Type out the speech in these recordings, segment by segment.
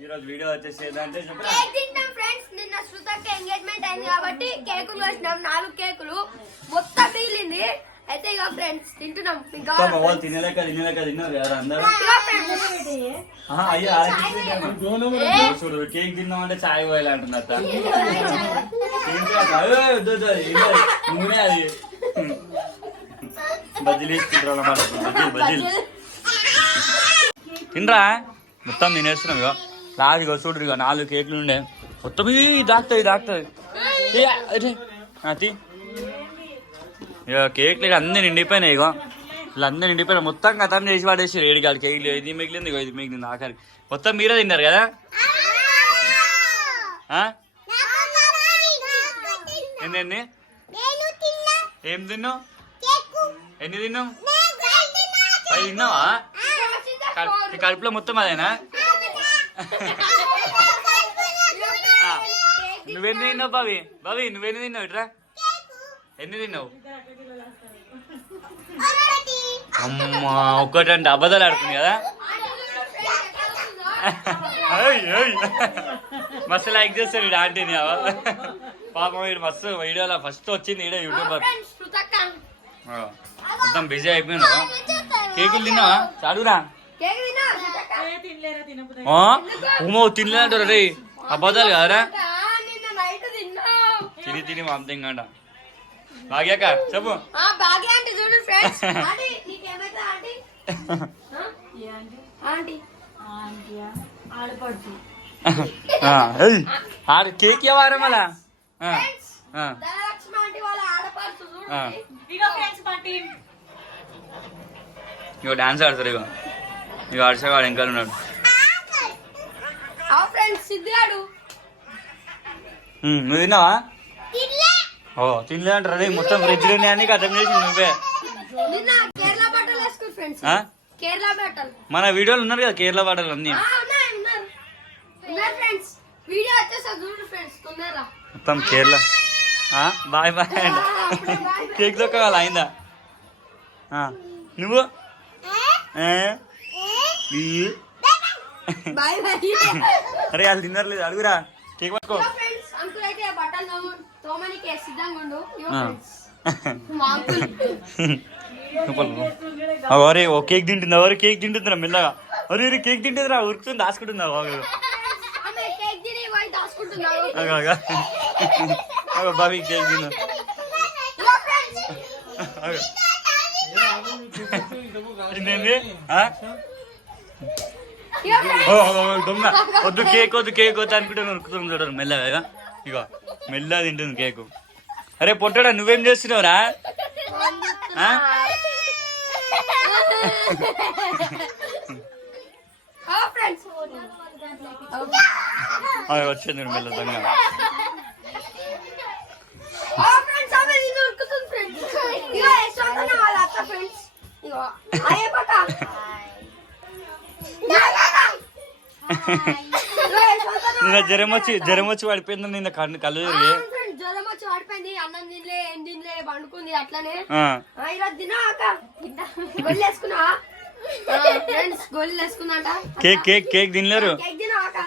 ఈరోజు వీడియో వచ్చేసి ఏంటంటే ఫ్రెండ్స్ నిన్న శృతకి ఎంగేజ్మెంట్ అయింది కాబట్టి కేకులు వచ్చినాం నాలుగు కేకులు. మొత్తం మిగిలింది. అయితే ఇక ఫ్రెండ్స్ తింటున్నాం. ఇంకా మొత్తం వాళ్ళు తినలేక తినలేక తిన్నారు కదా అందరూ? చూడు కేక్ తిన్నామంటే చాయ్ పోయాలి ఇదే, నూనె అది. బజ్జీలు వేసుకుంటారు అన్నమాట. బజ్జీలు బజ్జీలు. తినరా? మొత్తం తినేస్తున్నాం ఇక లాస్ట్ ఇక చూడు ఇక నాలుగు కేకులు ఉండే. మొత్తం ఈ అదే. ఆ, తీ. ఇక కేక్లు ఇక అన్నీ నిండిపోయినాయి ఇక ఇలా అన్నీ నిండిపోయినాయి. మొత్తం కథం చేసి పడేసి ఏడు కాదు కేకులు. ఇది మిగిలింది ఇగో ఇది మిగిలింది ఆఖరి. మొత్తం మీరే తిన్నారు కదా? ఎన్ని ఏం తిన్నావు? ఎన్ని తిన్నావు పది తిన్నావా? కడుపులో మొత్తం అదేనా. నువ్వెన్ని తిన్నావు బావి? బావి నువ్వెన్ని తిన్నావు ఇట్రా? ఎన్ని తిన్నావు? అమ్మా ఒక్కటంటే అబద్ధాలు ఆడుతుంది కదా. మస్తు లైక్ చేస్తాడు వీడు ఆంటీని పాపం వీడు మస్తు వీడియోలో ఫస్ట్ వచ్చింది ఈడే యూట్యూబర్. మొత్తం బిజీ అయిపోయినావు కేకులు తిన్నావా చాలురా కేక్ తిన్నా శృతక్క ఆ? ఉమో తినలేదంటారు రే అబద్ధాలు కదరా ఆ, నిన్న నైట్ తిన్నా తిని తిని మాంతంగంట భాగ్యాక చెప్పు ఆ భాగ్య ఆంటీ చూడు ఫ్రెండ్స్ ఆంటీ నీకేమైతే ఆంటీ ఆ? ఆంటీ ఆ, ఏయ్, ఆడ కేక్ ఇవ్వరా మళ్ళా ఆ, ఆ, ధనలక్ష్మి ఆంటీ వాళ్ళ ఆడపడుచు ఆ. చూడండి ఇగో డాన్స్ ఆడతారు ఇగో ఇగో. ఆడిసేవాడు ఇంకా ఉన్నాడు. ఆ ఫ్రెండ్స్ సిద్ధిగాడు ఉమ్, నువ్వు తిన్నావా? ఓ తినలేదంటారు రే మొత్తం ఫ్రిడ్జ్ అన్ని కథం చేసి నువ్వే. మన వీడియోలు ఉన్నారు కదా కేరళ పాటలు అన్ని. ఆ, ఉన్నాయి ఉన్నారు ఉన్నారు ఫ్రెండ్స్. వీడియో వచ్చేసా చూడు ఫ్రెండ్స్ కొన్నారా మొత్తం కేరళ. ఆ, బాయ్ బాయ్ అంట. కేక్ దొక్క వాళ్ళు అయిందా నువ్వు? అరే వాళ్ళు తిన్నారు లేదు అడుగురా. కేక్ పట్టుకో. అరే ఓ కేక్ తింటుందా? ఎవరు కేక్ తింటుందిరా మెల్లగా. అరే అరే కేక్ తింటుందిరా. ఉరుకుతుంది దాచుకుంటుందా? బాగా బాబీ కేక్ తిన్నా. ఏంటండి? దొంగ వద్దు కేక్ వద్దు కేక్ వద్దు అనుకుంటే ఉరుకుతుంది చూడరు మెల్లగా ఇగో. మెల్లగా తింటుంది కేకు. అరే పొట్టడా నువ్వేం చేస్తున్నావురా? వచ్చింది మెల్ల దొంగ. నిన్న జ్వరం వచ్చి జ్వరం వచ్చి పడిపోయింది నిన్న కళ్ళు తిరిగి. ఫ్రెండ్స్ జ్వరం వచ్చి పడిపోయింది. అన్నం తినలే ఏం తినలే పండుకుంది అట్లనే. ఈరోజు కేక్ కేక్ కేక్ తినలేరు?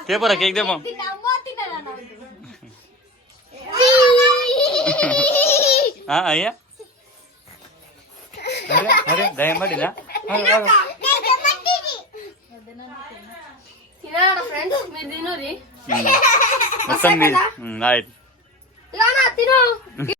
తేపోరా కేక్ తేపో అయ్యా. అరే తినాడ ఫ్రెండ్స్ మీరు తినూరి. మొత్తం తిను.